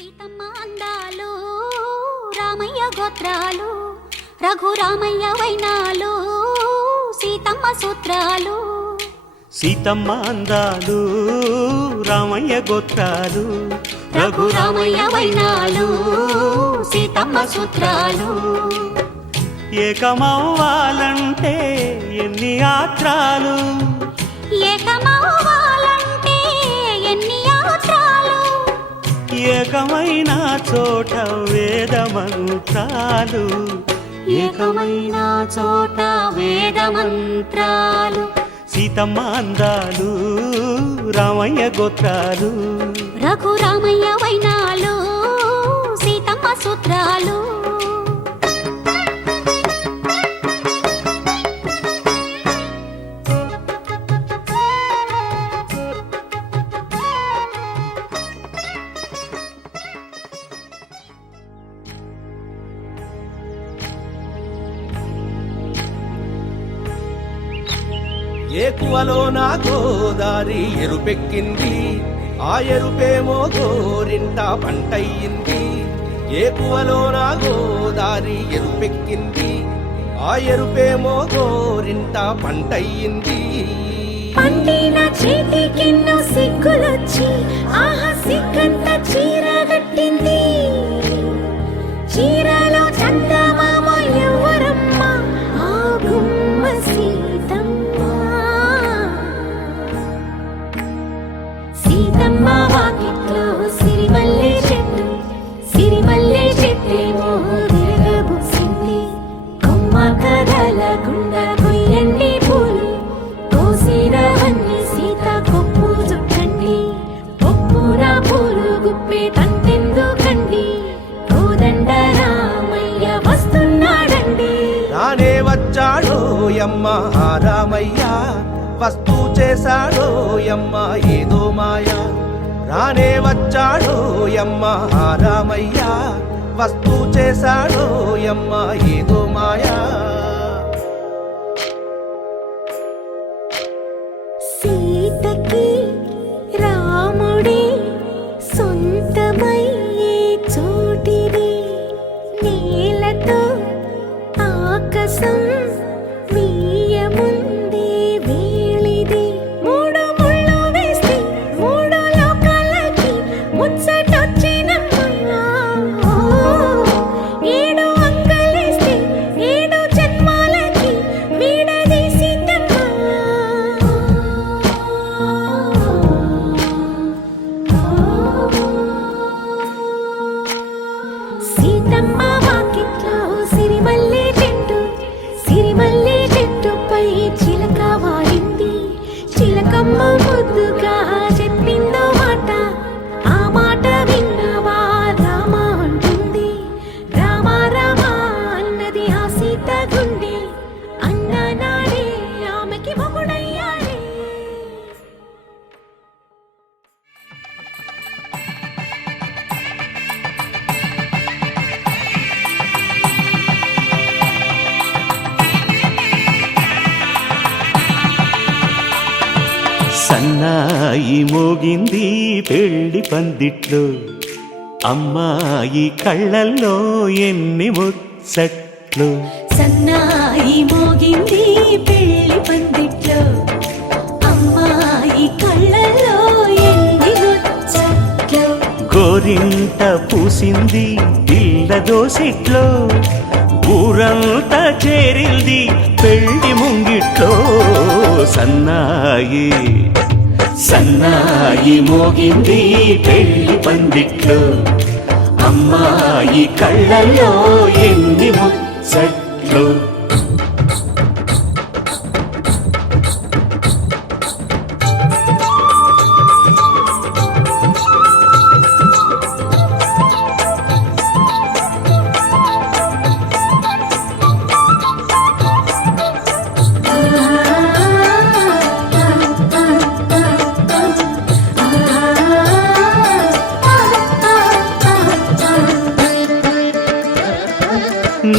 సీతమ్మ అందాలు రామయ్య గోత్రాలు రఘురామయ్య వైనాలు సీతమ్మ సూత్రాలు. సీతమ్మ అందాలు రామయ్య గోత్రాలు రఘురామయ్య వైనాలు సీతమ్మ సూత్రాలు. ఏకమవ్వాలంటే ఎన్ని యాత్రాలు, ఏకమవ్వాలంటే ఎన్ని యాత్రాలు, ఏకమైన చోట వేద మంత్రాలు, ఏకమైన చోట వేద మంత్రాలు. సీతమ్మ అందాలు రామయ్య గోత్రాలు రఘురామయ్య వైనాలు సీతమ్మ సూత్రాలు. ఏకువలో నా గోదారి ఎరుపెక్కింది, ఆ ఎరుపేమో గోరింట పంటయ్యింది. ఏకువలో నా గోదారి ఎరుపెక్కింది, ఆ ఎరుపేమో గోరింట పంటయ్యింది. పండిన చేతికెన్నో సిగ్గులొచ్చి ఆహా సిగ్గంత చీర కట్టింది. చీరలో చందమామ ఎవరమ్మ, ఆ గుమ్మ సీతమ్మ. సీతమ్మ వాకిట్లో సిరిమల్లె చెట్టు, సిరిమల్లె చెట్టేమో విరగబూసింది. కొమ్మ కదలకుండా కొయ్యండి పూలు, కోసినవన్నీ సీత కొప్పు చుట్టండి. కొప్పున పూలు గుప్పే తంతెందుకండి, కోదండ రామయ్య వస్తున్నాడండి. రానే వచ్చాడో యమ్మ రామయ్య, వస్తూ చేశాడో యమ్మ ఏదో మాయ. రానే వచ్చాడో యమ్మ రామయ్య, వస్తూ చేశాడో యమ్మ ఏదో మాయా. సీతకి రాముడే సొంతమయ్యే చోటిది, నేలతో ఆకాశం వీయముందే వేళిది. మూడు ముళ్ళు వేస్తే మూడు లోకాలకి ముచ్చటొచ్చినమ్మా. ఏడు అంకలేస్తే ఏడు జన్మాలకి వీడదీసిందమ్మా. సీతమ్మ వాకిట్లో సిరిమల్లె చెట్టు, సిరిమల్లె చెట్టుపై చిలక వాడింది. చిలకమ్మ ముద్దుగా చెప్పిందో మాట, ఆ మాట విన్నవా రామ అంటుంది. రామ రామ అన్నది ఆ సీత గుండె, అన్న నాడే ఆమెకి మొగుడయ్యాడే. సన్నాయి మోగింది పెళ్లి పందిట్లో, అమ్మాయి కళ్ళల్లో ఎన్ని ముచ్చట్లు. సన్నాయి మోగింది పెళ్లి పందిట్లో, అమ్మాయి కళ్ళల్లో ఎన్ని ముచ్చట్లు. గోరింట పూసింది పిల్ల దోసిట్లో, ఊరంతా చేరింది పెళ్లి ముంగిట్లో. సన్నాయి సన్నాయి మోగింది పెళ్లి పందిట్లో, అమ్మాయి కళ్ళల్లో ఎన్ని ముచ్చట్లు.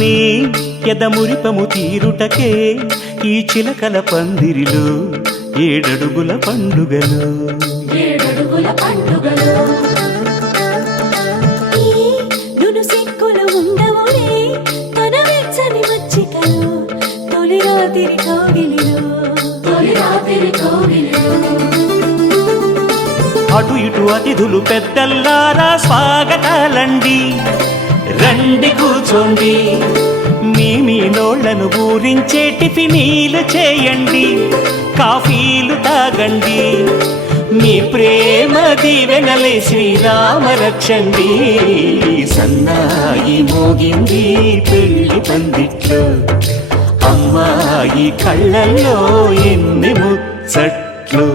నీ ఎదమురిపము తీరుటకే ఈ చిలకల పందిరిలో ఏడడుగుల పండుగలు, ఏడడుగుల పండుగలు. అటు ఇటు అతిథులు పెద్దల్లారా స్వాగతాలండి, రండి కూర్చోండి, మీ నోళ్లను ఊరించే టిఫినీలు చేయండి, కాఫీలు తాగండి, మీ ప్రేమ దీవెనలే శ్రీరామ రక్షండి. సన్నాయి మోగింది పెళ్లి పందిట్లో, అమ్మాయి కళ్ళల్లో ఎన్ని ముచ్చట్లు.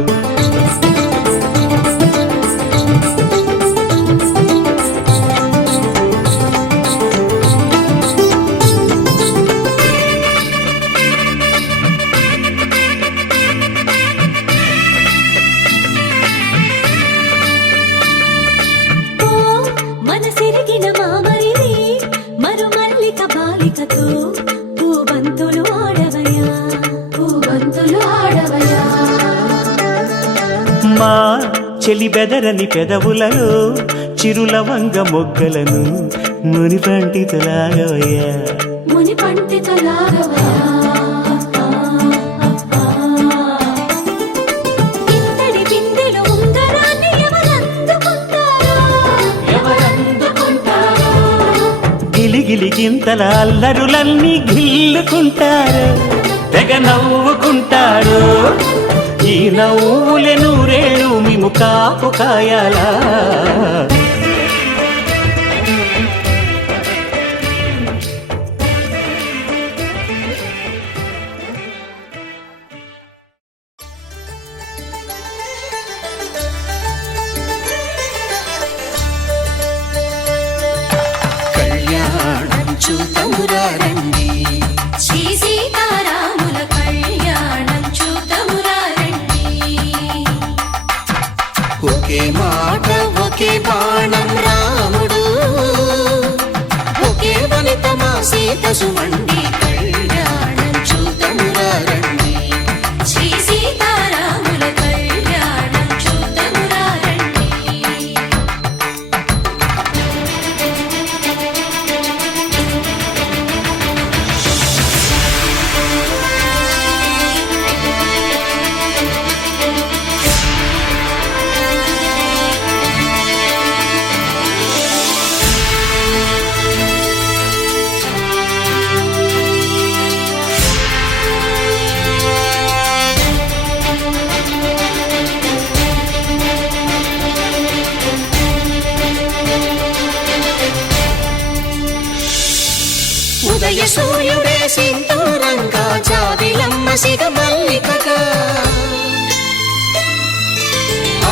మా చెలి బెదరని పెదవులలో చిరులవంగ మొగ్గలను మునిపంటితలాగవయ్యా, గిలిగింతల అల్లరులన్నీ గిల్లుకుంటారు, తెగ నవ్వుకుంటారు. ఈ నవ్వులే నూరేళ్ళు మేము కాపు కాయాలా. కళ్యాణం చూతమురా రండి, శ్రీ సీతారాముల కళ్యాణం చూతమురా రండి. ఒకే మాట ఒకే బాణం రాముడు, ఒకే వనిత మా సీత సుమండి, కళ్యాణం చూతమురా రండి, శ్రీ సీతారాముల కళ్యాణం చూతమురా రండి. ఉదయ సూర్యుడే సింధూరంగా, జాబిలమ్మ సిగ మల్లికగా,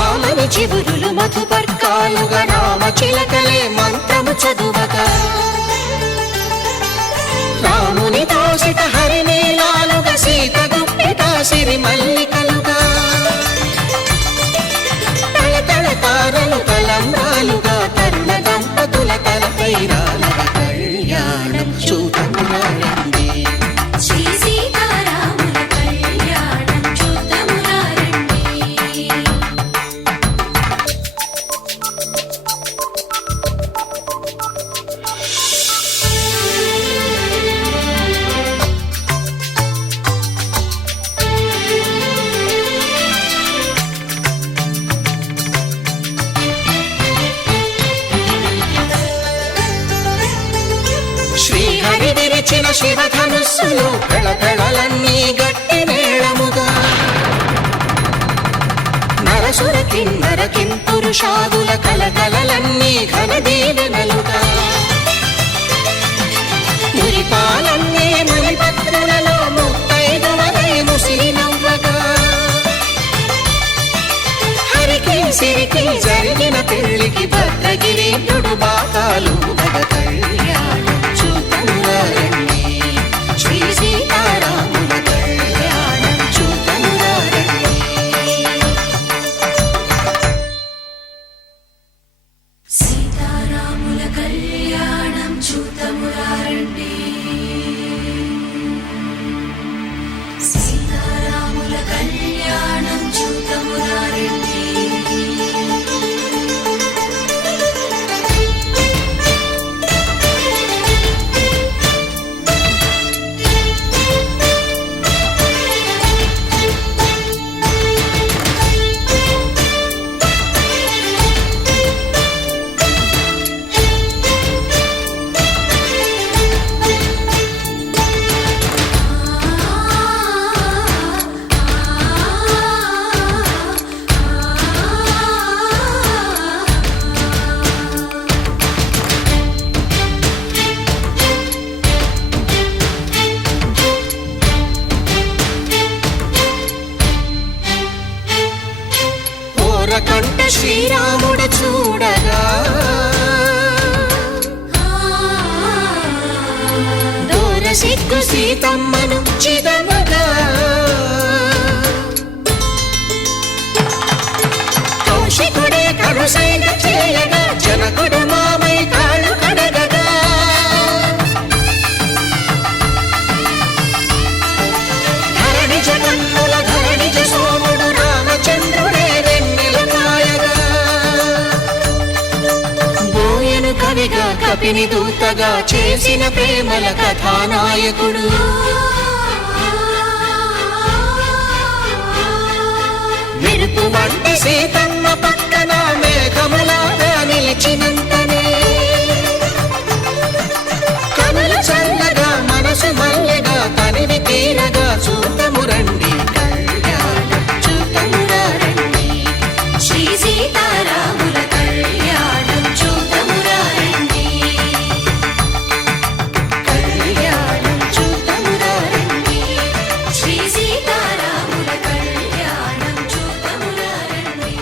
ఆమని చివురులు మధుపర్కాలుగా, రామ చిలకలే మంత్రము చదువగా, రాముని దోసిట హరినీలాలుగా, సీత గుప్పిట సిరి మల్లికలుగా, తళతళ తారలు తలంబ్రాలుగా, తరుణ దంపతుల తలపైరాలుగా, కళ్యాణం చూతమురా రండి, శ్రీ సీతారాముల కళ్యాణం చూతమురా రండి. శ్రీహరి విరిచిన శివధనుస్సులు పెళపెళలన్నీ గట్టి మేళముగా, నరసుర కిన్నర కింపురుషాదుల కలకలలన్నీ ఘన దీవెనలుగా, మురిపాలన్నీ మునిపత్రులలో ముత్తైదువలై ముసిరి నవ్వగా, హరికి సిరికి జరిగిన పెళ్లికి భద్రగిరి బాకాలు గద, కళ్యాణం చూతమురా రండి, శ్రీ సీతారాముల కళ్యాణం చూతమురా రండి. సీతారాముల కళ్యాణం చూతమురా రండి, సీతారాముల కళ్యాణం చూతమురా రండి. సిగ్గు సీతమ్మను చిదమగా కౌశికుడే కరుసైన చేయగా జనకుడు మామై కాళ్ళు కడగగా ధరణి జగన్నుల ధరణిజ సోముడు రామచంద్రుడే వెన్నెల కాయగా బోయను కవిగా కపిని దూతగా చేసిన ప్రేమల కథానాయకుడు మెరుపు వంటి సీతమ్మ పక్కన మేఘములాగా నిలిచినంతనే కనులు చల్లగా మనసు మల్లెగా తనివి తీరగా చూతము రండి కళ్యాణం చూతమురా రండి శ్రీ సీతారాముల కళ్యాణం చూతమురా రండి కళ్యాణం చూతమురా రండి శ్రీ సీతారాముల కళ్యాణం చూతమురా రండి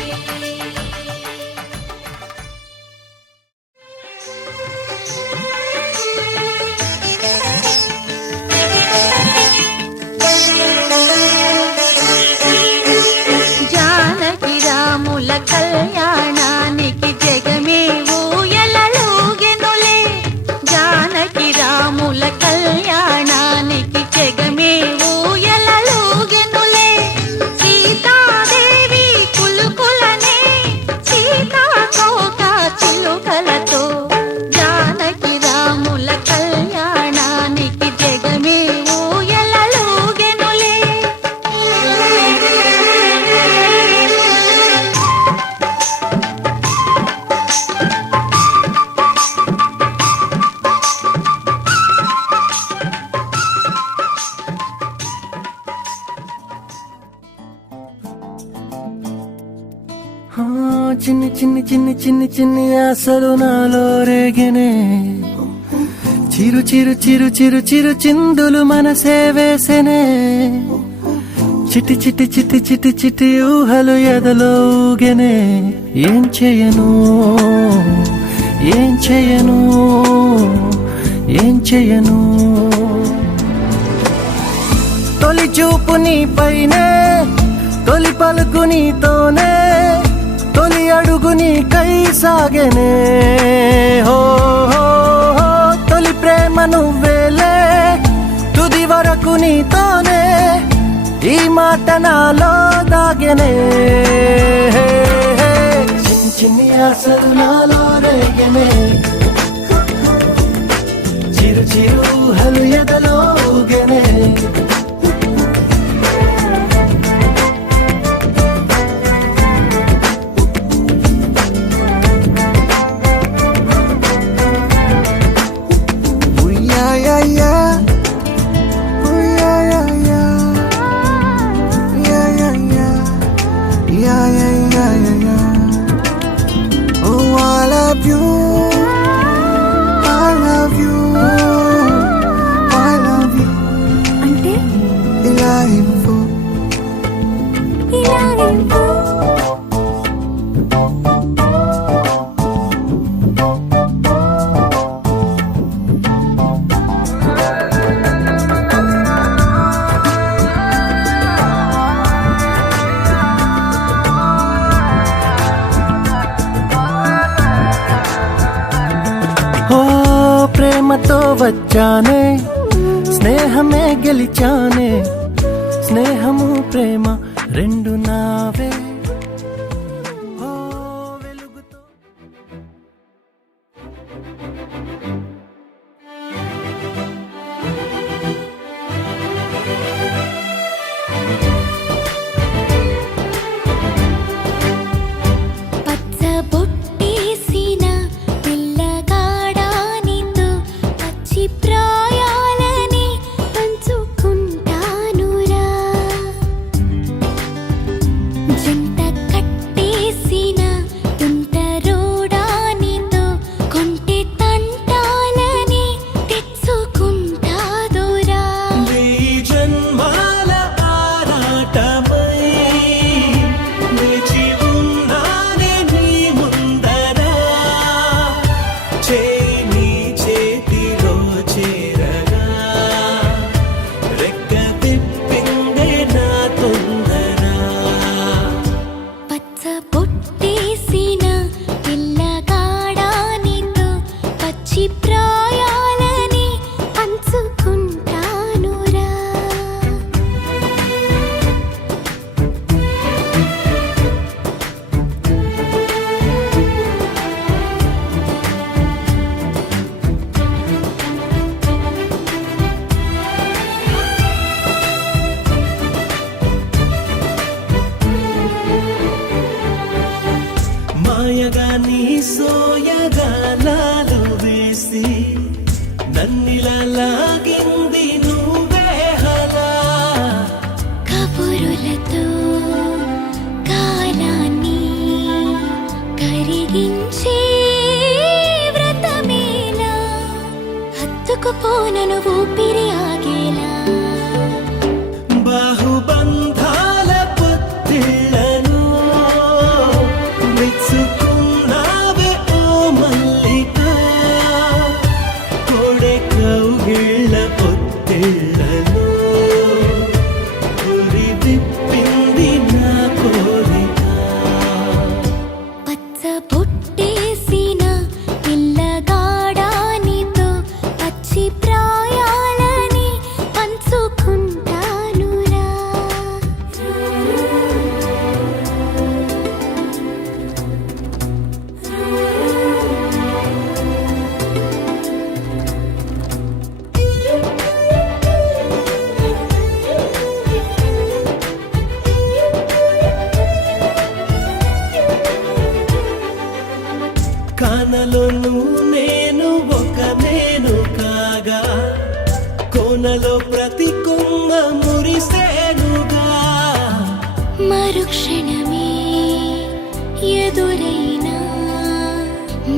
జానకి రాముల కళ్యాణానికి జగమే ఊయలలూగెనులే జానకి రాముల కళ్యాణానికి జగమే ఊయలలూగెనులే సీతాదేవి కులుకులనే సీతాకోక చిలుకలతో జానకి రాముల కళ్యాణానికి జగమే ఊయలలూగెనులే ఆ, చిన్ని చిన్ని చిన్ని చిన్ని చిన్ని ఆశలు నాలో రేగినే చిరు చిరు చిరు చిరు చిరు చిందులు మనసే వేసెనే చిటి చిటి చిటి చిటి చిటి ఊహలు ఎదలో ఊగెనే ఏం చేయను ఏం చేయను ఏం చేయను తొలి చూపు నీ పైనే తొలి పలుకు నీతోనే తొలి అడుగు నీకై సాగెనే హో హో హో తొలి ప్రేమ నువ్వేలే తుది వరకు నీతోనే ఈ మాట నాలో దాగెనే చిన్ని చిన్ని ఆశలు నాలో రేగెనే చిరు చిరు హలు ఎదలో ఊగెనే అంటే ఓ ప్రేమతో వచ్చానే స్నేహమే గెలిచానే స్నేహము ప్రేమ రెండు నావే ఓ వెలుగుతో పచ్చబొట్టేసిన పిల్లగాడానితో పచ్చి ప్రాయాలని పంచుకుంటానురా జంట కట్టేసిన తుంటరోడానితో కొంటె నన్నిలా లాగింది నువ్వే హలా కబురులతో కాలాన్ని కరిగించే వ్రతమేలా హత్తుకుపోనను ఊపిరి ఆగేలా బాహుబంధాల పొత్తిళ్లను మెచ్చుకున్నావే ఓ మల్లిక కోడె కౌగిళ్ళ పొత్తిళ్లను గురి విప్పింది నా కోరిక పచ్చ బొట్టేసిన పిల్లగాడానితో పచ్చి ప్రాయాలని పంచుకుంటానురా కానలోను నేను ఒక మేను కాగా కోనలో ప్రతి కొమ్మ మురిసేనుగా మరుక్షణమే ఎదురైనా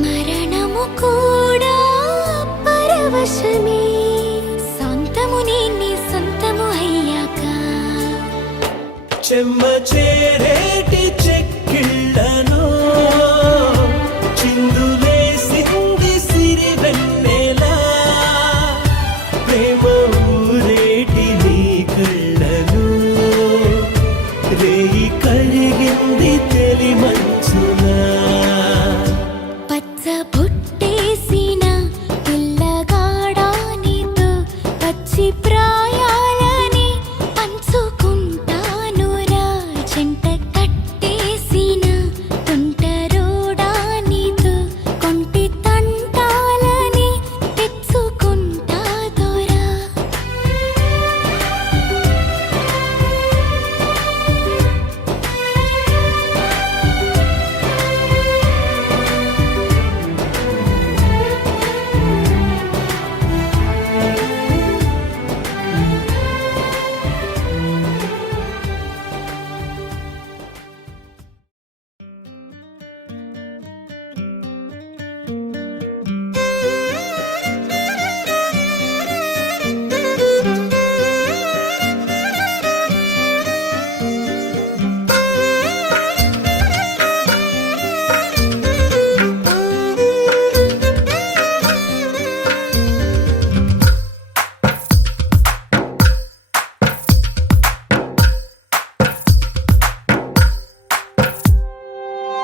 మరణము కూడా పరవశమే సొంతము నీ సొంతము అయ్యాక చెమ్మ చేరేటి చెక్కిళ్ళను చిందులేసింది సిరి వెన్నెలా ప్రేమ ఊరేటి నీ కళ్ళను రేయి కరిగింది తెలి మంచునా పచ్చ బుట్టేసిన పిల్లగాడానితో పచ్చి ప్రాయాలని పంచుకుంటానురా జంట కట్టేసిన తుంటరోడానితో కొంటి తంటాలని తెచ్చుకుంటా దొరా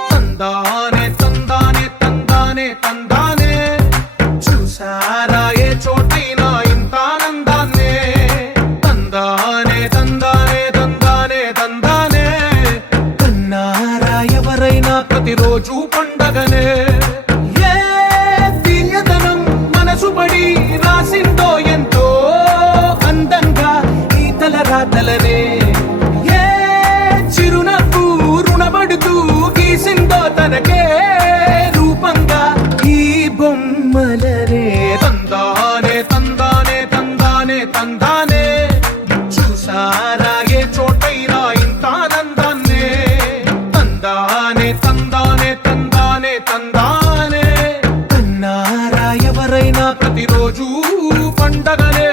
తందానే తందానే తందానే తందానే చూసారా ఏ చోటైనా ఇంత ఆనందాన్నే తందానే తందానే తందానే తందానే కన్నారా ఎవరైనా ప్రతిరోజు పండగనే ఏ తీయదనం మనసు పడి రాసిందో ఎంతో అందంగా ఈ తలరాతలనే ఏ చిరునవ్వు రుణపడుతూ గీసిందో తనకే రూపంగా ఈ బొమ్మలనే తందానే తందానే తందానే తందానే చూసారా ఏ చోటైనా ఇంత ఆనందాన్నే తందానే తందానే తందానే తందానే కన్నారా ఎవరైనా ప్రతిరోజు పండగనే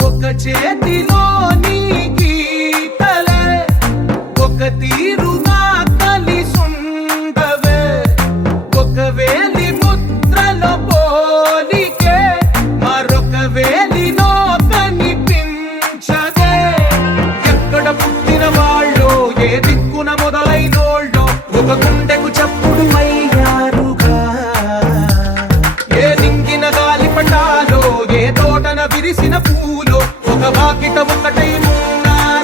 ఒక చేతిలో నీ గీతలే ఒక తీరుగా కలిసుండవే ఒక వేలి ముద్రల పోలికే మరొక వేలిలో కనిపించదే ఎక్కడ పుట్టిన వాళ్ళో ఏ దిక్కున మొదలైనోళ్ళో ఒక గుండెకు చప్పుడు అయ్యారుగా ఏ దింగిన గాలి పటాలో ఏ తోటన విరిసిన పూలో ఒక వాకిట ఒకటై ఉన్నారు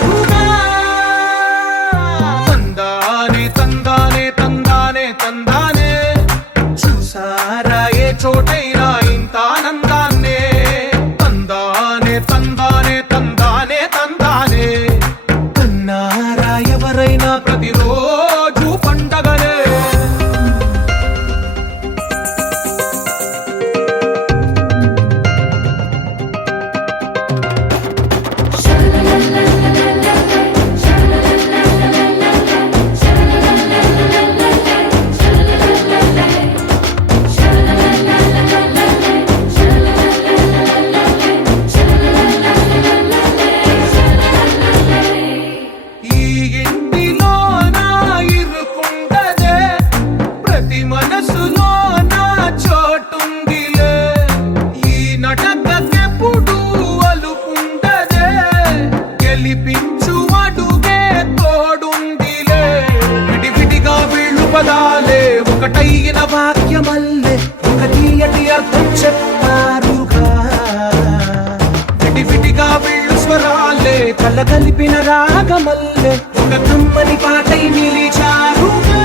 విడిగా వెళ్ళు స్వరాలే కలగలిపిన రాగమల్లే ఒక కమ్మని పాటై నిలిచారుగా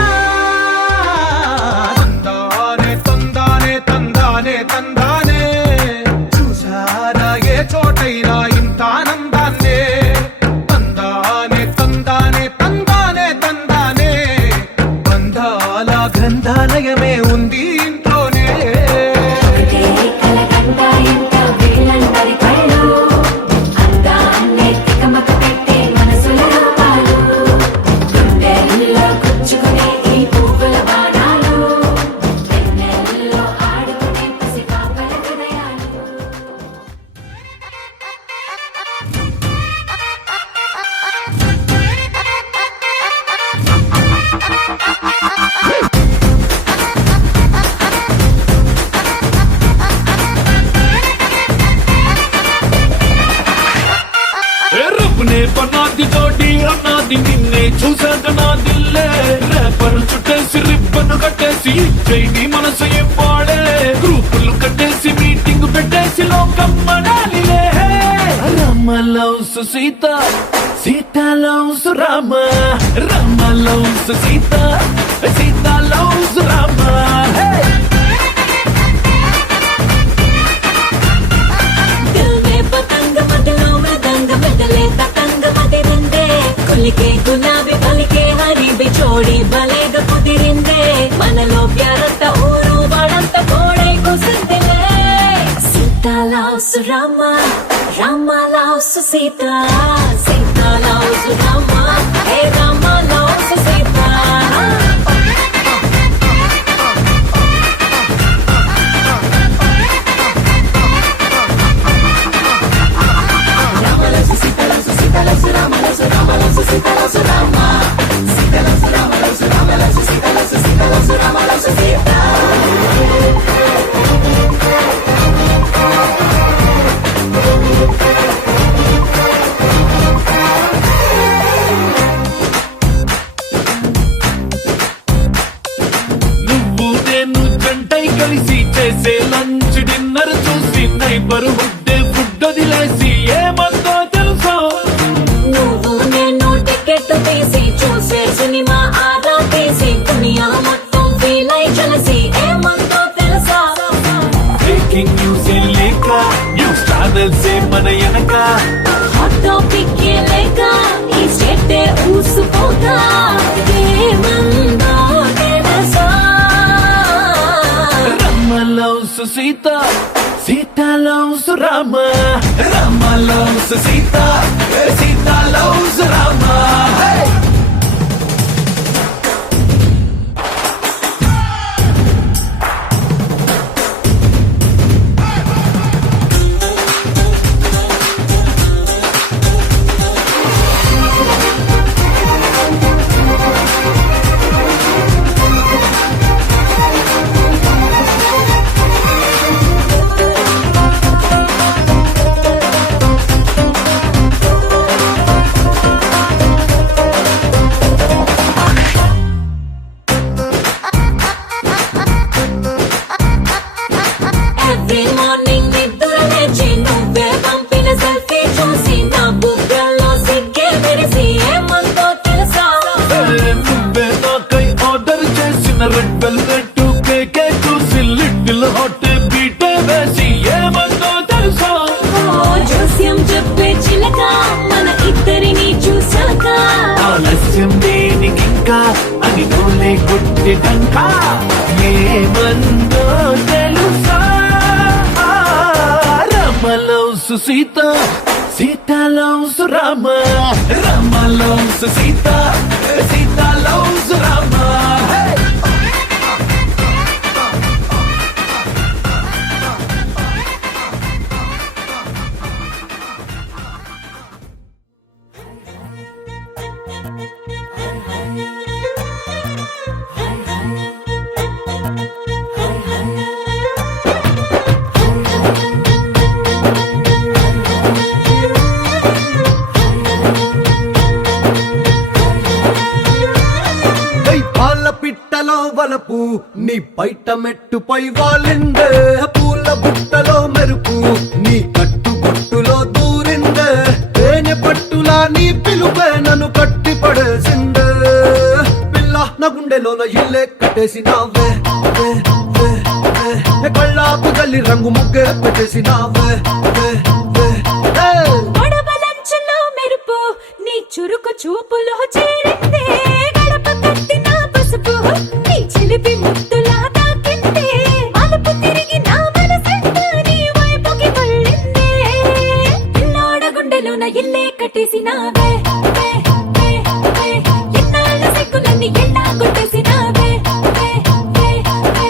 తందానే తందానే తందానే తందానే చూసారా ఏ చోటైనా ఇంత ఆనందాన్నే తందానే తందానే తందానే తందానే బంధాల గ్రంథాలయమే ఉంది ఇంట్లోనే ఒకటే కలగంట ఇంట వీళ్ళందరి కళ్ళు అందాన్నే తికమక పెట్టే మనసుల రూపాలు గుండెల్లో గుచ్చుకునే ఈ పువ్వుల బాణాలు వెన్నెల్లో ఆడుకునే పసిపాపల హృదయాలు రబ్బునే పనాది తోటి అన్నాది నిన్నే చూసాక నా దిల్లే రేపరు చుట్టేసి రిబ్బను కట్టేసి చేయి మనసు ఇవ్వాడే గ్రూపులు కట్టేసి మీటింగ్ పెట్టేసి లోకం మనాలిలే Rama loves Sita Sita loves Rama Rama loves Sita Sita loves Rama दिल में पतंग मदलों में दंग बदले ततंग मदिरिंदे कुलिके गुलाबी पलिके हरी बिछोड़ी बलेग कुदिरिंदे मनलो प्यारंत ऊरू बड़ंत कोड़े कुसंदिले Sita loves Rama Rama loves Sita Sita loves Rama hey Rama loves Sita నువ్వు నేను జంటై కలిసి చేసే లంచ్ డిన్నర్ చూసి నైబర్ హుడ్డే ఫుడ్ వదిలేసి ఏమందో తెలుసా నువ్వు నేను టికెట్ తీసి చూసే సినిమా ఆదా తీసి దునియా మొత్తం ఫీల్ అయి కలిసి ఏమందో తెలుసా బ్రేకింగ్ న్యూస్ లేక న్యూస్ ఛానల్స్ మన వెనక హాట్ టాపిక్ లేక ఈ స్టేట్ ఊసిపోగా ఏమందో తెలుసా Rama loves Sita Sita loves Rama Rama loves Sita Sita loves Rama every morning నిద్ర లేచి నువ్వే పంపిన సెల్ఫీ చూసి నా బుగ్గల్లో సిగ్గే మెరిసి ఏమందో తెలుసా నువ్వే నాకై ఆర్డర్ చేసిన రెడ్ వెల్వెట్ కేకే చూసి లిటిల్ హాట్ బీటే వేసి ఏమందో తెలుసా జోస్యం చెప్పే చిలక మన ఇద్దరిని చూసాక ఆలస్యం దేనికింకా అని నోలే కొట్టిదంకా ఏమందో తెలుసా Rama loves Sita Sita loves Rama Rama loves Sita Sita loves Rama వలపు నీ పైట మెట్టుపై వాలిందే పూల బుట్టలో మెరుపు నీ కట్టు బొట్టులో దూర గుండెలోన ఇల్లే కట్టేసినావే వే, వే, వే. కళ్ళాపు జల్లి రంగు ముగ్గే పెట్టేసినావే వే, వే, వే. గొడవలంచులో మెరుపు నీ చురుకు చూపులో చేరిందే గడప కట్టిన పసుపు నీ చిలిపి ముద్దులా తాకిందే మలుపు తిరిగి నా మనసంతా నీ వైపుకి మళ్ళిందే పిల్లోడ గుండెలోన ఇల్లే కట్టేసినావే వే, వే, వే. ఎన్నాళ్ళ సిగ్గులన్నీ ఎలా కొట్టేసినావే వే, వే, వే.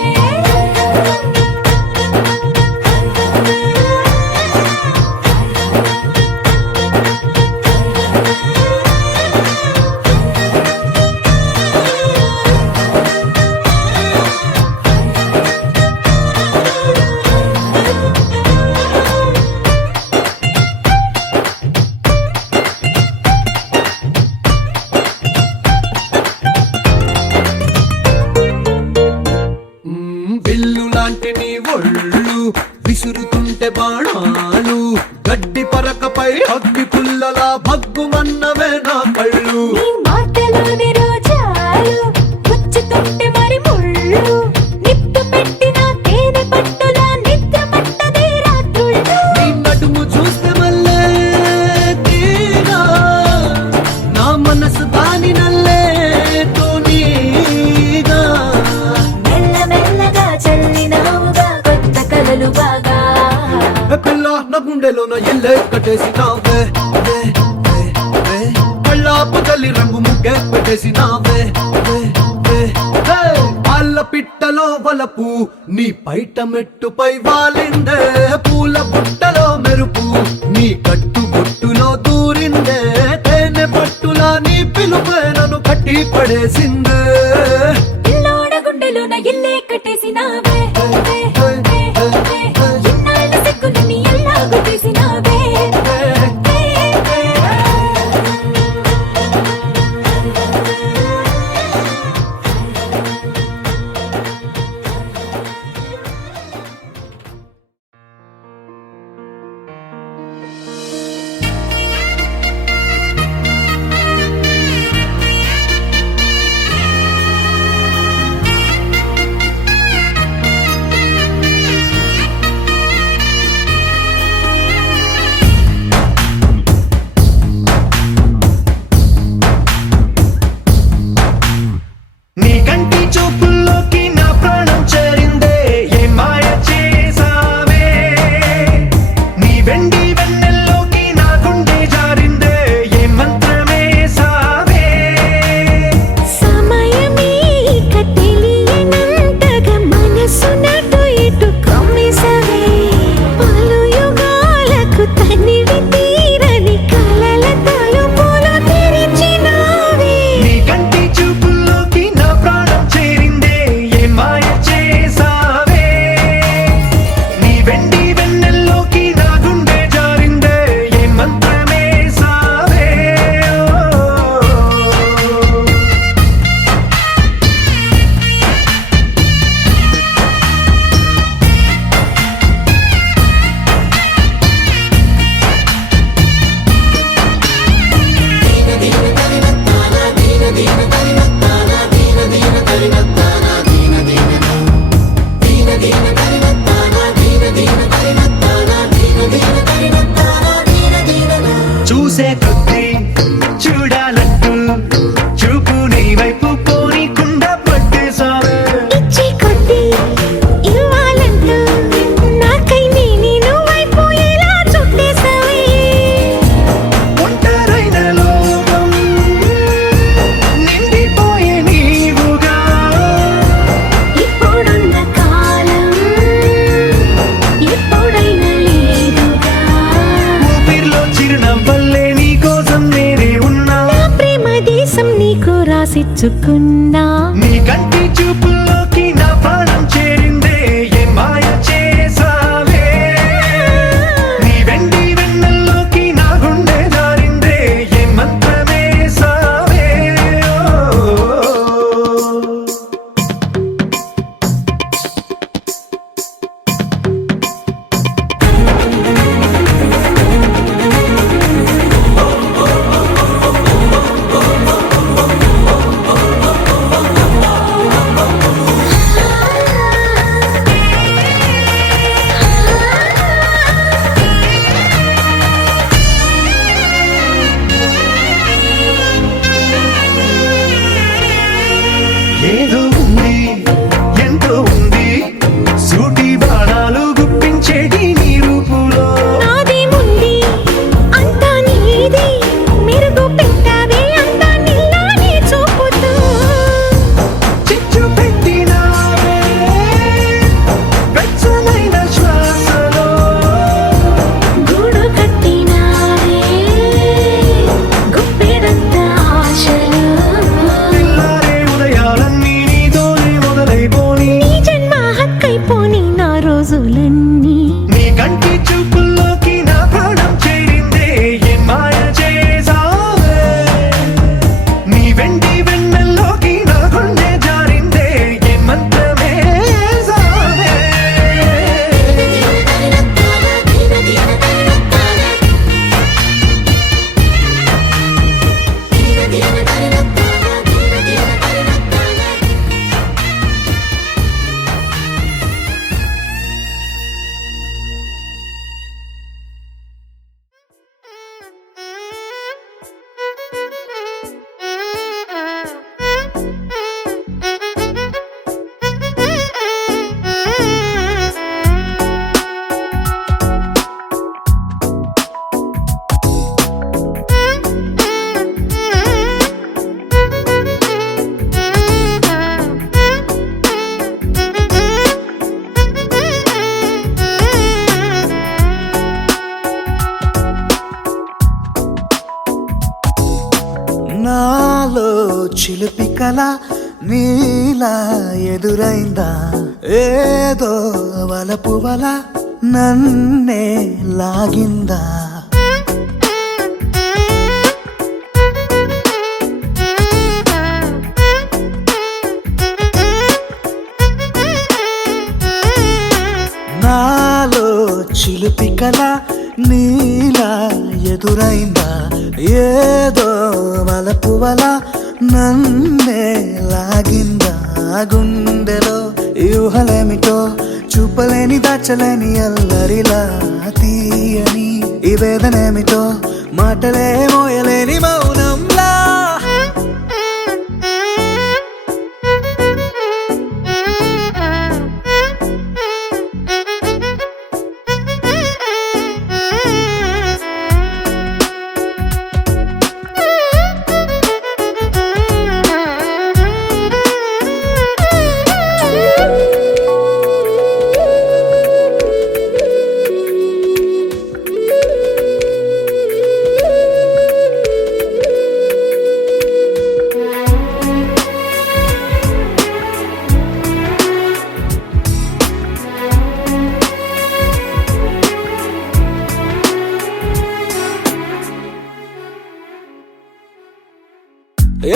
బిల్లు లాంటి నీ ఒళ్ళు విసురుతుంటే బాణాలు గడ్డి పరకపై అగ్గి పుల్లలా భగ్గుమన్నవే నా కళ్ళు నీ మాటలోని రోజాలు గుచ్చుతుంటే మరి ముళ్ళు నిప్పు పెట్టిన తేనె పట్టులా నిద్ర పట్టదే రాత్రుళ్ళు నీ నడుము చూస్తే మళ్ళీ తీరా నా మనసు దాని నల్లే తోనీగా మెల్లమెల్లగా చల్లినావుగా కొత్త కలలు బాగా పిల్ల నా గుండెలోన ఇల్లే కట్టేసినావే వే, వే, వే. కళ్ళాపు జల్లి రంగు ముగ్గే పెట్టేసినావే వే, వే, వే. పాల పిట్టలో వలపు నీ పైట మెట్టుపై వాలిందే పూల బుట్టలో మెరుపు నీ కట్టు బొట్టులో దూరిందే తేనె పట్టులా నీ పిలుపే నన్ను కట్టి పడేసిందే పిల్లోడ గుండెలోన ఇల్లే కట్టేసినావే వే, వే, వే. ఎన్నాళ్ళ సిగ్గులని ఎలా కొట్టేసినావే వే, వే. నీ కంటి చూపుల్లోకి నా ప్రాణం చేరిందే ఏ మాయ చేసావే నీ వెండి వెన్నెల్లోకి నా గుండె జారిందే ఏ మంత్రమే సావే సమయమే ఇక తెలియనంతగా మనసు నటు ఇటు కమ్మిసవే పలు యుగాలకు తనివి తీరని కలల తలుపులు తెరిచినావే నీ కంటి చూపుల్లోకి నా ప్రాణం చేరిందే ఏ మాయ చేసావే నీ వెండి వెన్నెల్లోకి నా గుండె జారిందే ఏ మంత్రమే సావే చూసే కొద్దీ చూడాలంటూ చూపు నీ వైపు పోనీకుండా పట్టేసావే ఇచ్చే కొద్దీ ఇవ్వాలంటూ నాకై నేను వైపోయేలా చుట్టేసావే ఒంటరైన లోకం నిండిపోయే నీవుగా ఇప్పుడున్న కాలం ఎప్పుడైనా లేదుగా ఊపిరిలో చిరునవ్వల్లే నీ కోసం నేనే ఉన్నా నా ప్రేమ దేశం నీకు రాసిచ్చుకున్నా నీ కంటి చూపుల్లోకి నా ప్రాణం చేరిందే ఏ మాయ చేసావే నీ వెండి వెన్నెల్లోకి నా గుండె జారిందే ఏ మంత్రమే సావే నాలో చిలిపి కల నీలా ఎదురైందా ఏదో వలపు వల నన్నే లాగిందా నాలో చిలిపి కల నీలా ఎదురైందా ఏదో వలపు వల నన్నే లాగిందా గుండెలో ఊహలేమిటో చూపలేని దాచలేని అల్లరిలా తీయని ఈ వేదనేమిటో మాటలే మోయలేని మౌనంలా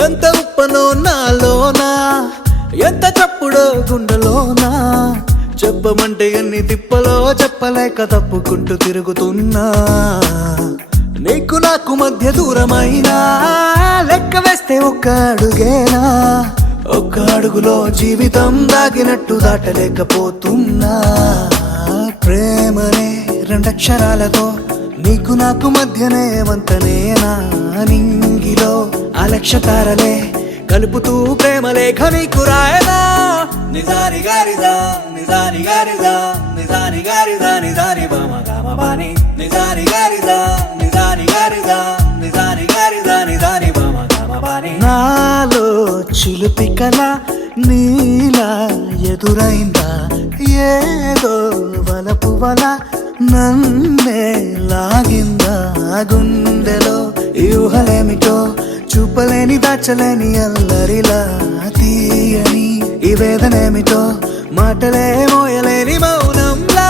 ఎంత ఉప్పనో నాలోనా ఎంత చప్పుడో గుండెలోనా చెప్పమంటే ఎన్ని తిప్పలో చెప్పలేక తప్పుకుంటూ తిరుగుతున్నా నీకు నాకు మధ్య దూరమైనా లెక్క వేస్తే ఒక్క అడుగేనా ఒక్క అడుగులో జీవితం దాగినట్టు దాటలేకపోతున్నా ప్రేమనే రెండక్షరాలతో నీకు నాకు మధ్యనే వంతనేనా నింగిలో అలక్ష్య తారలే కలుపుతూ ప్రేమ లేఖ నీకు రాయనా నిజాని గారిదా నిజాని గారిదా నిజాని గారిదా నిజాని బామ గామ బాని నిజాని గారిదా నిజాని గారిదా నిజాని గారిదా నిజాని బామ గామ బాని నాలో చిలిపి కల నీలా ఎదురైందా ఏదో వలపు వల నన్నే లాగిందా గుండెలో ఊహలేమిటో చూపలేని దాచలేని అల్లరిలా తీయని ఈ వేదనేమిటో మాటలే మోయలేని మౌనంలా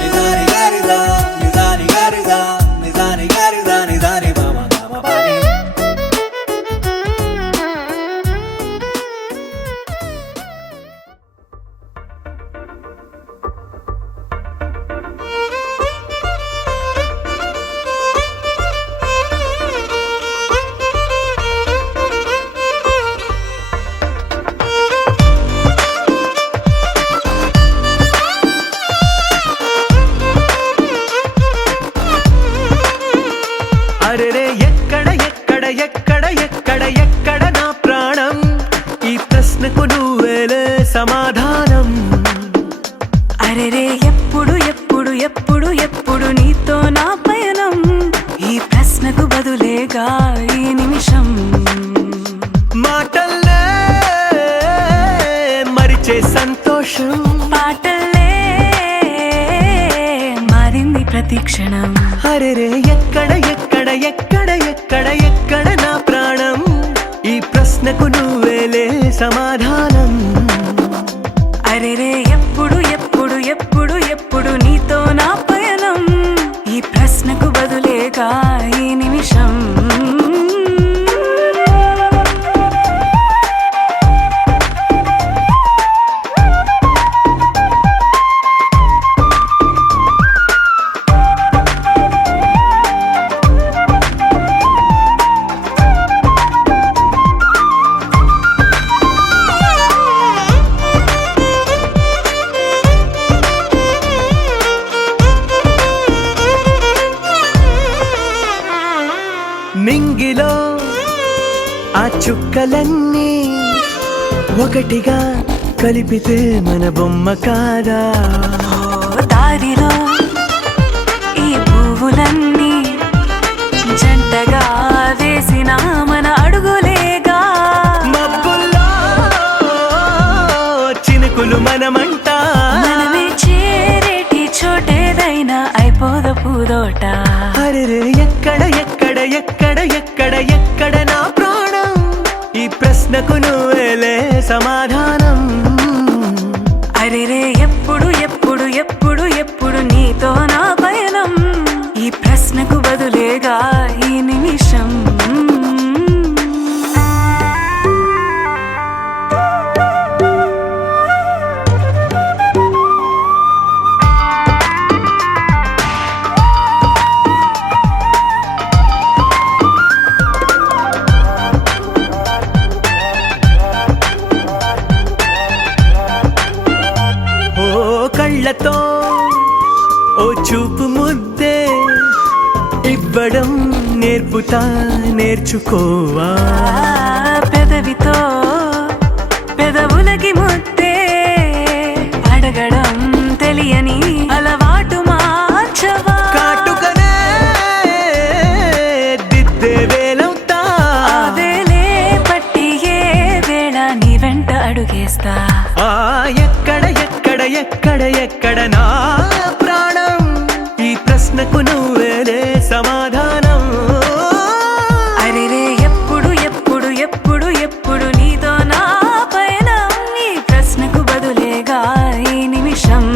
నిజాని గారిదా నిజాని గారిదా నిజాని గారిదా నిజాని బామ గామ బాని అరెరే ఎక్కడ ఎక్కడ ఎక్కడ ఎక్కడ ఎక్కడ నా ప్రాణం ఈ ప్రశ్నకు నువ్వేలే సమాధానం అరెరే ఎప్పుడు ఎప్పుడు ఎప్పుడు ఎప్పుడు నీతో నా పయనం ఈ ప్రశ్నకు బదులేగా ఈ నిమిషం మాటల్లే మరిచే సంతోషం పాటలే మారింది ప్రతి క్షణం అరెరే ఎక్కడ ఎక్కడ ఎక్కడ ఎక్కడ ఎక్కడ నా ప్రాణం ఈ ప్రశ్నకు నువ్వేలే సమాధానం అరెరే ఎప్పుడు ఎప్పుడు ఎప్పుడు ఎప్పుడు నీతో నా పయనం ఈ ప్రశ్నకు బదులేగా ఈ నిమిషం నింగిలో ఆ చుక్కలన్నీ ఒకటిగా కలిపితే మన బొమ్మ కాదా దారిలో ఈ పువ్వులన్నీ జంటగా వేసిన మన అడుగులేగా మబ్బుల్లో ఎక్కడ ఎక్కడ ఎక్కడ నా ప్రాణం ఈ ప్రశ్నకు నువ్వేలే సమాధానం అరెరే ఎప్పుడు ఎప్పుడు ఎప్పుడు ఎప్పుడు నీతో నా పయనం ఈ ప్రశ్నకు బదులేగా ఈ నిమిషం కళ్ళతో ఓ చూపు ముద్దే ఇవ్వడం నేర్పుతా నేర్చుకోవా పెదవితో పెదవులకి ముద్దే అడగడం తెలియని అలవాటు మార్చవా కాటుకనే దిద్దే వేలవుతా వేలే పట్టి ఏ వేళ నీ వెంట అడుగేస్తా ఎక్కడ ఎక్కడ ఎక్కడ ఎక్కడ నా ప్రాణం ఈ ప్రశ్నకు నువ్వేలే సమాధానం అరెరే ఎప్పుడు ఎప్పుడు ఎప్పుడు ఎప్పుడు నీతో నా పయనం ఈ ప్రశ్నకు బదులేగా ఈ నిమిషం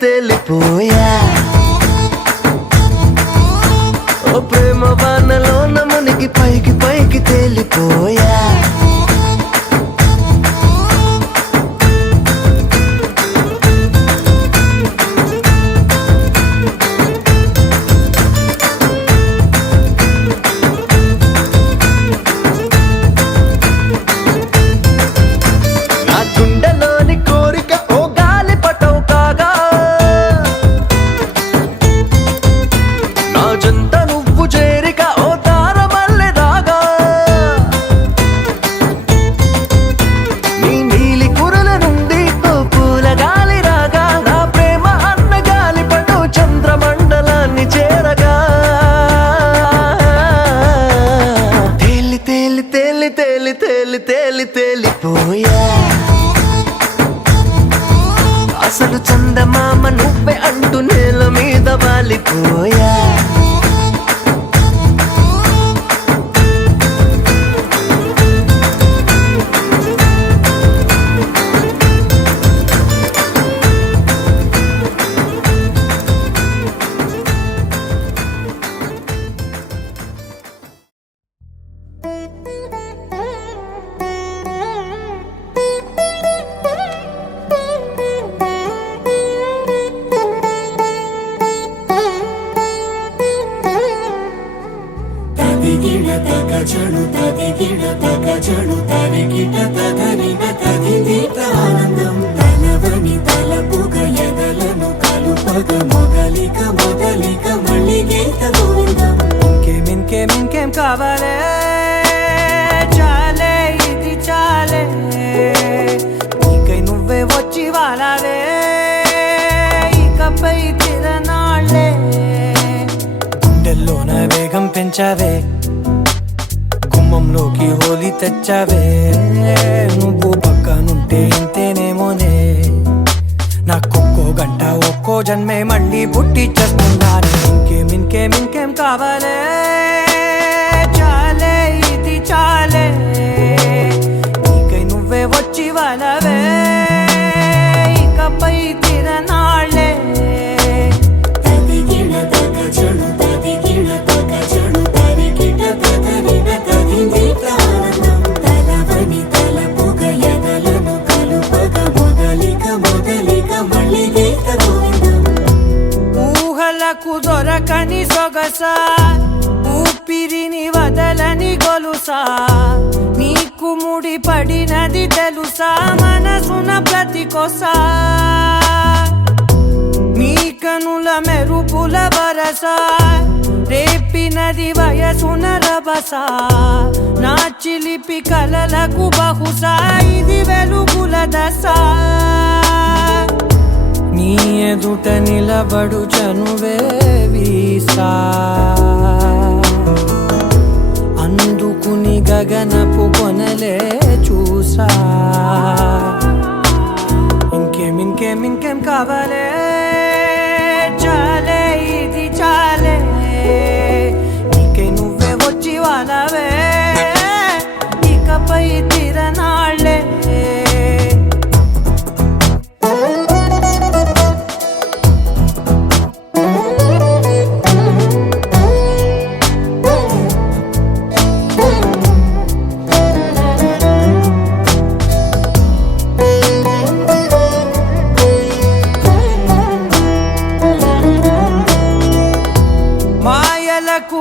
తేలిపోయా ఓ ప్రేమ వానలోన మునిగి పైకి పైకి తేలిపోయా తేలిపోయా అసలు చందమామ నువ్వే అంటూ నేల మీద వాలిపోయా ఇంకేం కావాలే చాలే ఇది చాలే నీకై నువ్వే వచ్చి వాలాలే ఇకపై తిరనాళ్ళే గుండెల్లోన వేగం పెంచావే గుమ్మంలోకి హోలీ తెచ్చావే నువ్వు పక్కనుంటే ఇంతేనేమోనే నాకొక్కో గంట ఒక్కో జన్మే మళ్ళీ పుట్టి చేస్తున్నాను ఇంకేం కావాలే చాలే ఇది చాలే నీకై నువ్వే వచ్చి వాలవే ఇకపై తిర కళ్ళకు దొరకని సొగస ఊపిరిని వదలని గొలుసా నీకు ముడి పడినది తెలుసా మనసున ప్రతి కొసా నీ కనుల మెరుపుల వరస రేపినది వయసున రభస నా చిలిపి కలలకు బహుశా ఇది వెలుగుల దశ నీ ఎదుట నిలబడు చనువే వీసా అందుకుని గగనపు కొనలే చూసా ఇంకేం కావాలే చాలే ఇది చాలే నీకే నువ్వే వచ్చి వాళ్ళవే ఇకపై తిరనాళ్ళే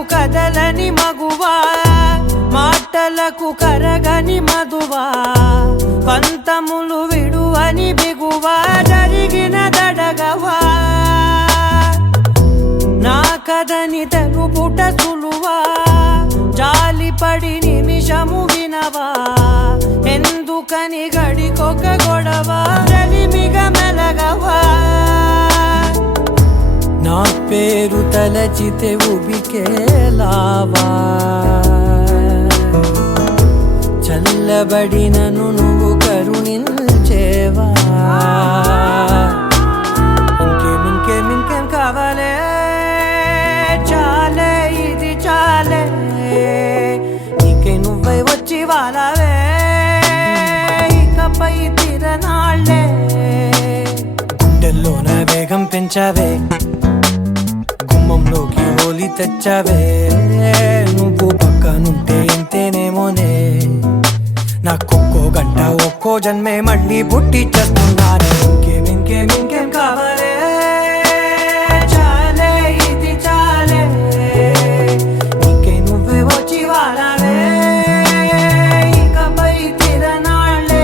కదలని మగువా మాటలకు కరగని మధువా పంతములు విడువని బిగువా జరిగిన దడగవా నా కథని తెలుపుట సులువా జాలిపడి నిమిషము వినవా ఎందుకని గడికొక గొడవ రలిమిగ మెలగవా నా పేరు తలచితే ఉబికేలావా చల్లబడినను నువ్వు కరుణించేవా ఇంకేం కావాలే చాలే ఇది చాలే నీకే నువ్వై వచ్చి వాళ్ళవే ఇకపై తిరనాళ్ళే గుండెల్లోన వేగం పెంచావే గుమ్మంలోకి హోలీ తెచ్చావే నువ్వు పక్కనుంటే ఇంతేనేమోనే నాకొక్కో గంట ఒక్కో జన్మే మళ్ళీ పుట్టి చేస్తున్నానే ఇంకేం కావాలే చాలే ఇది చాలే నీకే నువ్వే వచ్చి వాళ్ళవే ఇకపై తిరనాళ్ళే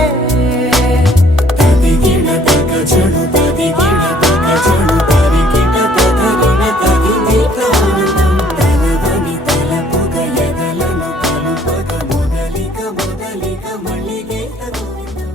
తదిగిన తగ చెడు తదిగిన తగ చెడు తరిగిన తగగిన తగిని ప్రాణం తలవని తలపుగ ఎదలను కలుపగ మొదలిక మళ్ళీ గీత గోవిందం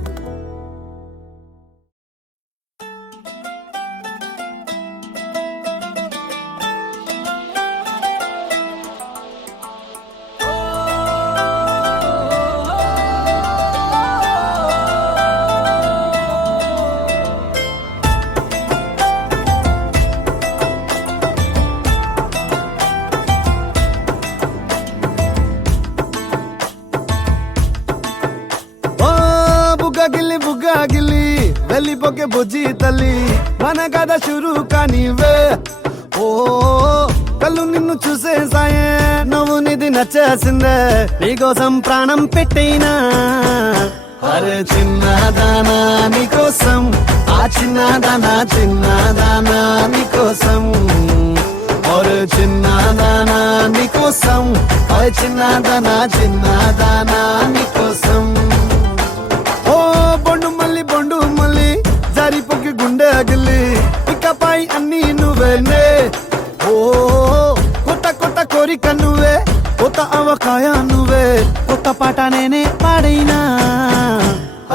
బుగ్గాగిల్లి వెళ్ళిపోకే బుజ్జి తల్లి మన కథ షురు కానివే ఓ కళ్ళు నిన్ను చూసేసాయే నువ్వు నిధి నచ్చేసిందే నీకోసం ప్రాణం పెట్టైనా అరే చిన్నదానా నీకోసం ఆ చిన్నదానా నీకోసం ఒరే చిన్నదానా నీకోసం ఓయ్ చిన్నదానా నీకోసం ఓ బొండు మళ్ళీ జారిపోకి గుండె అగిలి ఇకపై అన్ని నువ్వేనే ఓ కొత్త కోరిక నువ్వే కొత్త అవకాయ నువ్వే కొత్త పాట నేనే పాడైనా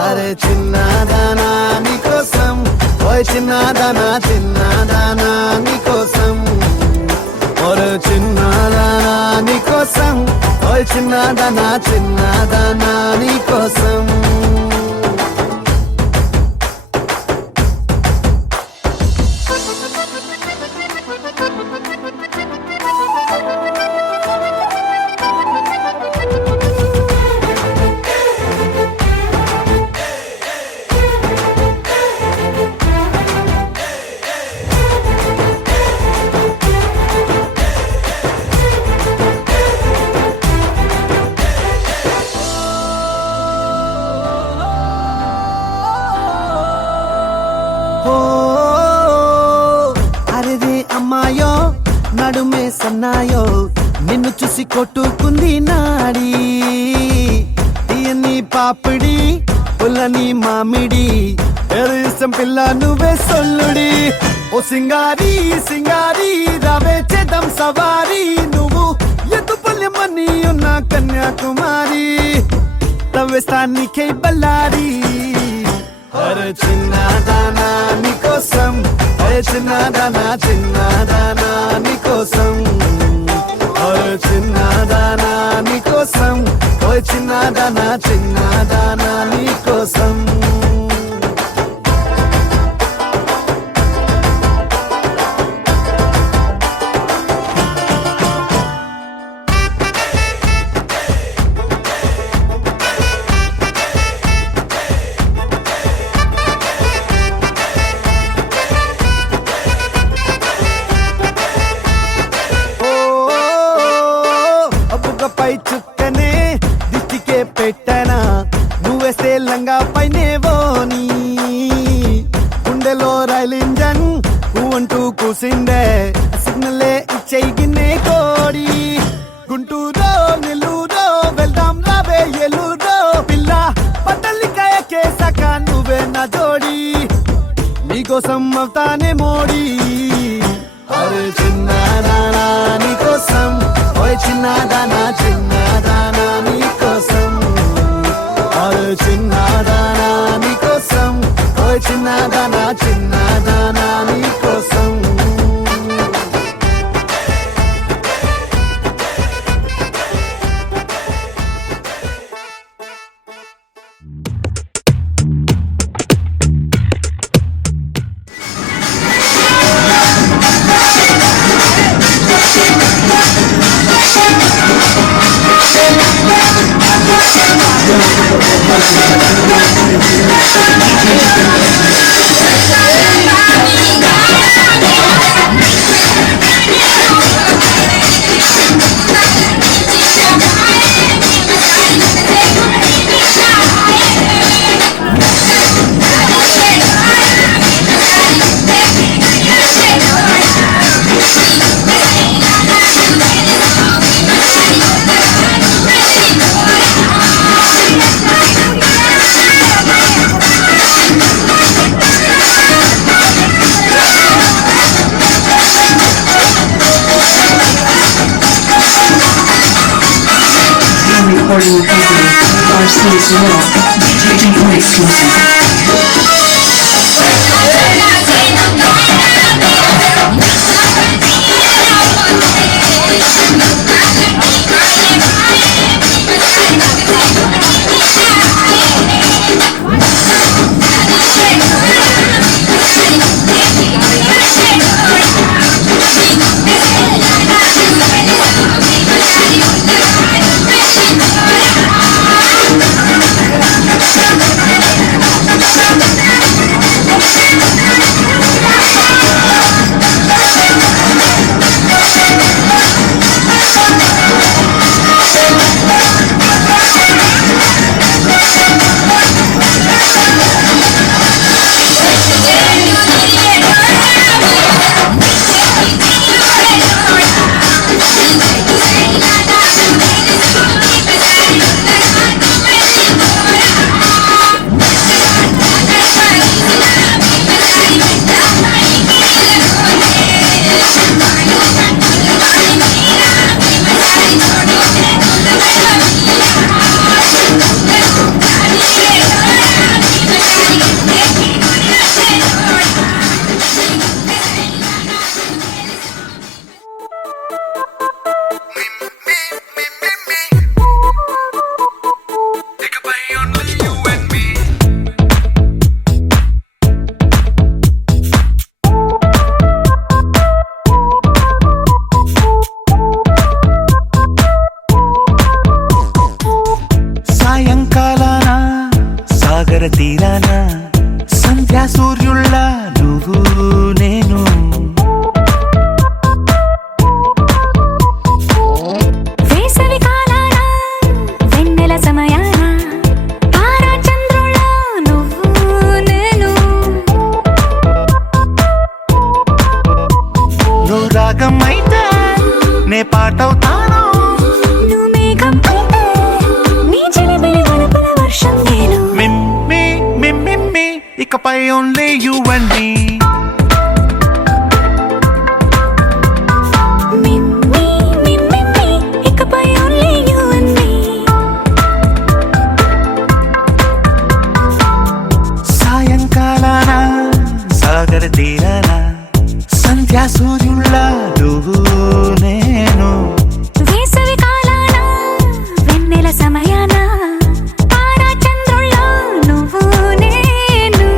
అరే చిన్నదానా నీకోసం ఓయ్ చిన్నదానా నీకోసం ఒరే చిన్నదానా నీకోసం ఓయ్ చిన్నదానా నీకోసం అమ్మాయో నడుమే సన్నాయో నిన్ను చూసి కొట్టుకుంది నాడి తీయని పాపిడి పుల్లని మామిడి ఇష్టం పిల్ల నువ్వే సొల్లుడి ఓ సింగారి సింగారి రావే చేద్దాం సవారి నువ్వు ఎదు పల్లెమని ఉన్న కన్యాకుమారి తవ్వేస్తానికై బల్లారి అరే చిన్నదానా నీకోసం అరే చిన్నదానా చిన్నదానా నీకోసం అరే చిన్నదానా నీకోసం ఓ చిన్నదానా చిన్నదానా నీకోసం పై చుక్కనే దిష్టికే పెట్టనా నువ్వేస్తే లంగా పైనేవోని గుండెలో రైలు ఇంజన్ అంటూ కూసిందే సిగ్నలే ఇచ్చేగిన్నే కోడి గుంటూరో నెల్లూరో వెళ్దాం రావే ఎల్లూరో పిల్ల పట్టలికాయ కేసాక నువ్వే నా జోడి నీకోసం అవుతానే మోడీ అరే చిన్నదానా నీకోసం ఓయ్ చిన్నదానా చిన్నదానా నీకోసం అరే చిన్నదానా నీకోసం ఓయ్ చిన్నదానా చిన్నదానా నీకోసం Recording company, RC's Law, DJ exclusive. తీరాన సంధ్యా సూర్యుళ్ళ నువ్వు నేను వేసవి కాలాన వెన్నెల సమయాన తారా చంద్రుళ్ళ నువ్వు నేను నువ్వు రాగం అయితే నే పాటవుతాను. నువ్వు మేఘం అయితే నీ చిలిపిలి వలపుల వర్షం నేను. మిమ్మి మిమ్మి ఇకపై ఓన్లీ యు అండ్ మీ. మిమ్మి మిమ్మి ఇకపై ఓన్లీ యు అండ్ మీ. సాయంకాలాన సాగర తీరాన సంధ్యా సూర్యుళ్ళ నువ్వు నేను. వేసవి కాలాన వెన్నెల సమయాన తారా చంద్రుల్లో నువ్వు నేను.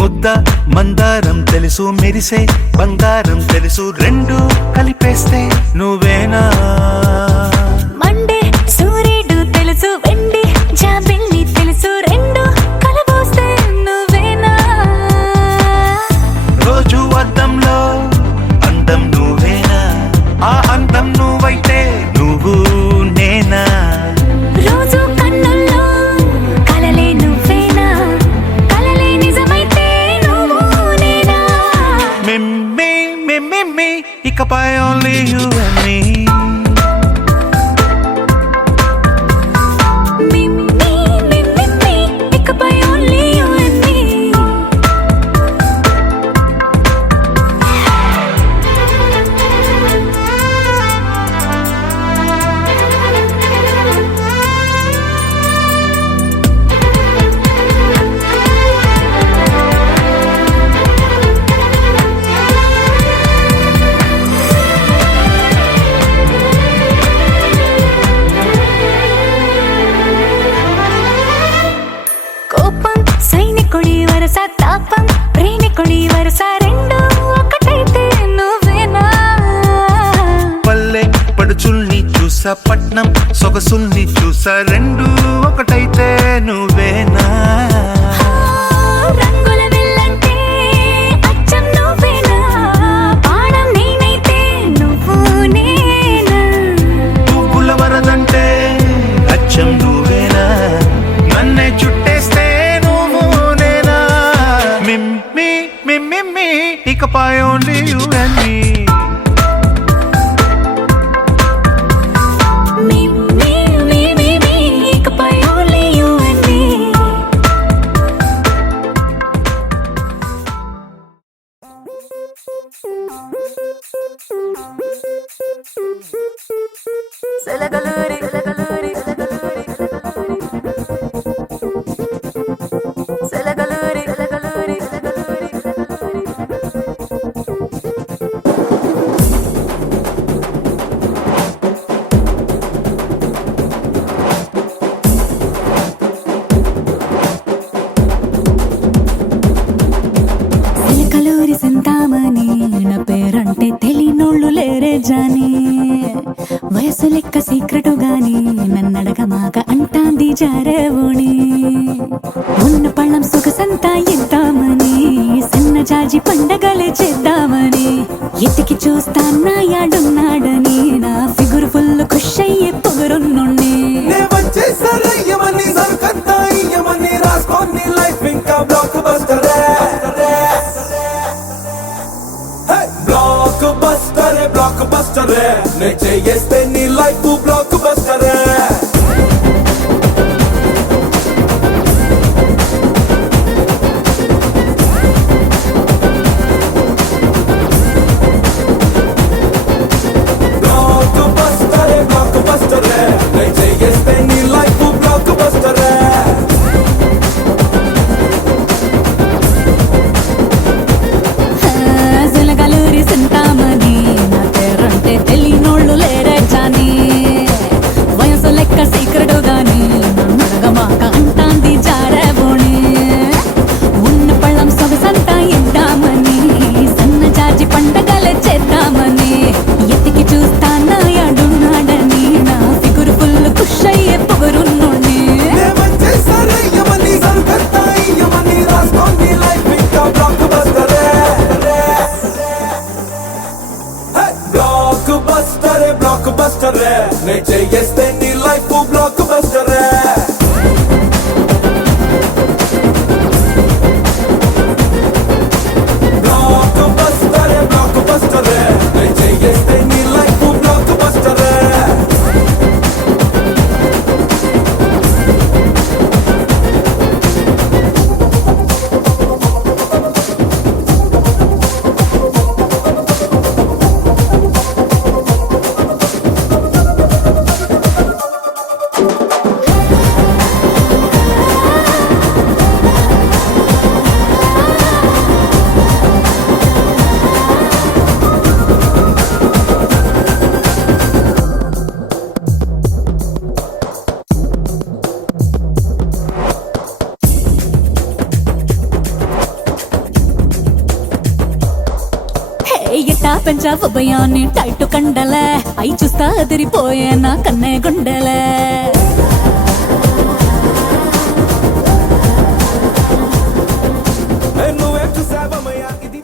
ముద్ద మందారం తెలుసు, మెరిసే బంగారం తెలుసు, రెండు కలిపేస్తే నువ్వేనా. మండే సూర్యుడు తెలుసు, వెండి జాబిల్లి తెలుసు, రెండు కలబోస్తే నువ్వేనా. రోజు అద్దంలో అందం నువ్వేనా, ఆ అందం నువ్వైతే నువ్వు నేనా. రోజు కన్నుల్లో కలలే నువ్వేనా, కలలే నిజమైతే నువ్వు నేనా. మిమ్మి మిమ్మి ఇకపై ఓన్లీ యు అండ్ మీ. మిమ్మి మిమ్మి ఇకపై ఓన్లీ యు అండ్ మీ. కోపం సైనికుడి వరస, తాపం ప్రేమికుడి వరస, రెండు ఒకటైతే నువ్వేనా. పల్లె పడుచుల్ని చూసా, పట్నం సొగసుల్ని చూసా, రెండు ఒకటైతే నువ్వేనా. రంగుల విల్లంటే అచ్చం నువ్వేనా, బాణం నేనైతే నువ్వు నేనా. పువ్వుల వరదంటే అచ్చం నువ్వేనా, నన్నే చుట్టేస్తే నువ్వు నేనా. మిమ్మి మిమ్మి ఇకపై ఓన్లీ యు అండ్ మీ. మిమ్మి మిమ్మి ఇకపై ఓన్లీ యు అండ్ మీ. సెలగలూరి సెలగలూరి సెలగలూరి సెలగలూరి సెలగలూరి. సిలకలూరి సింతామణి నా పేరంటే తెలియనోళ్ళు లేరే జాని. వయసు లెక్క సీక్రెటు గాని నన్నడగమాక అంటాంది జారేవుని. ఉన్న పళ్ళం సొగసంతా ఇద్దామని, సన్న జాజి పండగలే చేద్దామని, ఎతికి చూస్తాన్నా యాడున్నాడని, నా ఫిగురు ఫుల్ ఖుష్ అయ్యే పొగరున్నుండి. బ్లాక్ బస్టరే నే చేస్తే నీ లైఫ్ బ్లాక్ బస్టరే. బ్లాక్ బస్టరే నే చేస్తే నీ లైఫ్ బ్లాక్ బస్టరే. సిలకలూరి సింతామణి నా పేరంటే తెలియనోళ్ళు లేరే జాని. బ్లాక్ బస్టర్ నే చేస్తే నీ life block buster block buster నే చేస్తే నీ లైఫ్ బ్లాక్ బస్టర్ ఎట్టా పెంచావు భయాన్ని టైట్ కండలే అయి చూస్తా అదిరిపోయే నా కన్నే గుండెలే నువ్వేం చూసావమ్మయ్యా ఇది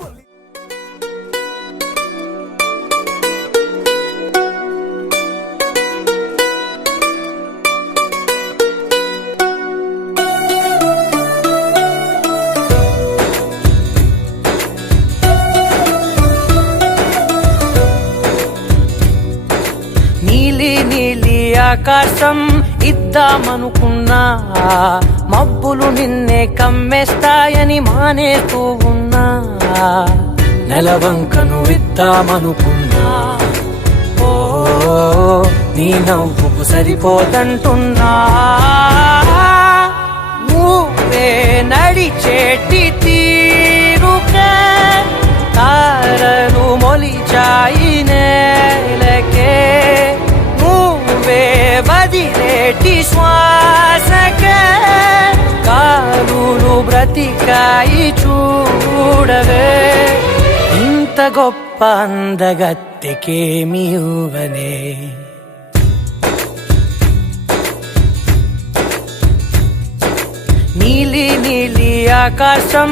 నీలి నీలి ఆకాశం ఇద్దామనుకున్నా మబ్బులు నిన్నే కమ్మేస్తాయని మానేస్తూ ఉన్నా నెలవంకను ఇద్దామనుకున్నా ఓ నీ నవ్వుకు సరిపోదంటున్నా నువ్వే నడిచేటి తీరుకే తారలు మొలిచాయి నేలకే నువ్వే వదిలేటి శ్వాసకే కారులు బ్రతికాయి చూడవే ఇంత గొప్ప అందగత్తెకేమి ఇవ్వనే నీలి నీలి ఆకాశం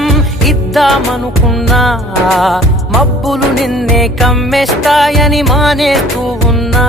ఇద్దామనుకున్నా మబ్బులు నిన్నే కమ్మేస్తాయని మానేస్తూ ఉన్నా